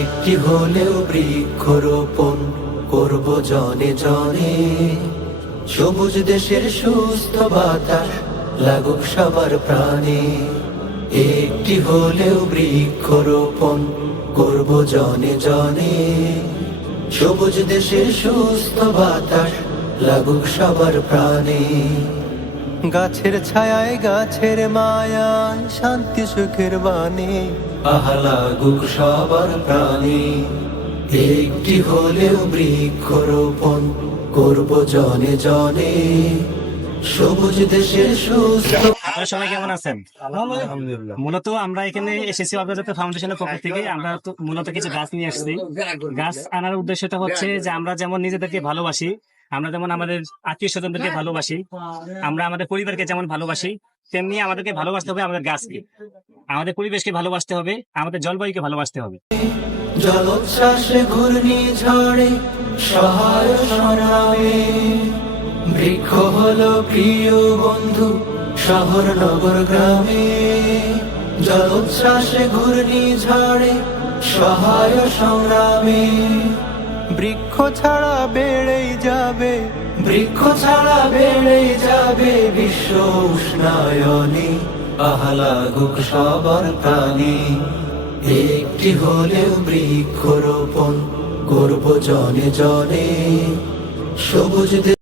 একটি হলেও বৃক্ষরোপণ করব জনে জনে। সবুজ দেশের সুস্থ বাতাস লাগুক সবার প্রাণে। একটি হলেও বৃক্ষরোপণ করব জনে জনে। সবুজ দেশের সুস্থ বাতাস লাগুক সবার প্রাণে। গাছের ছায়ায় গাছের মায়ায় শান্তি সুখের বাণী আহা লাগুক সবার প্রাণে। একটি হলেও বৃক্ষরোপণ করব জনে জনে। সবুজ দেশের সুস্থ। আপনারা সবাই কেমন আছেন? আলহামদুলিল্লাহ। মূলত আমরা এখানে এসেছি অগ্রযাত্রা ফাউন্ডেশনের পক্ষ থেকে। আমরা তো মূলত কিছু গাছ নিয়ে আসছি। গাছ আনার উদ্দেশ্যটা হচ্ছে যে আমরা যেমন নিজেদেরকে ভালোবাসি, আমরা যেমন আমাদের আত্মীয় স্বজনদেরকে ভালোবাসি, আমরা আমাদের পরিবারকে যেমন ভালোবাসি, তেমনি আমাদেরকে ভালোবাসতে হবে আমাদের গাছকে, আমাদের পরিবেশকে ভালোবাসতে হবে, আমাদের জলবায়ুকে ভালোবাসতে হবে। জলোচ্ছ্বাসে ঘূর্ণিঝড়ে সহায় সংগ্রামে। বৃক্ষ হলো প্রিয় বন্ধু শহর নগর গ্রামে। জলোচ্ছ্বাসে ঘূর্ণিঝড়ে সহায় সংগ্রামে। বৃক্ষ ছাড়া বেড়েই যাবে, বৃক্ষ ছাড়া বেড়েই যাবে বিশ্ব উষ্ণায়নে। আহা লাগুক সবার প্রাণে। একটি হলেও বৃক্ষরোপণ করব জনে জনে। সবুজ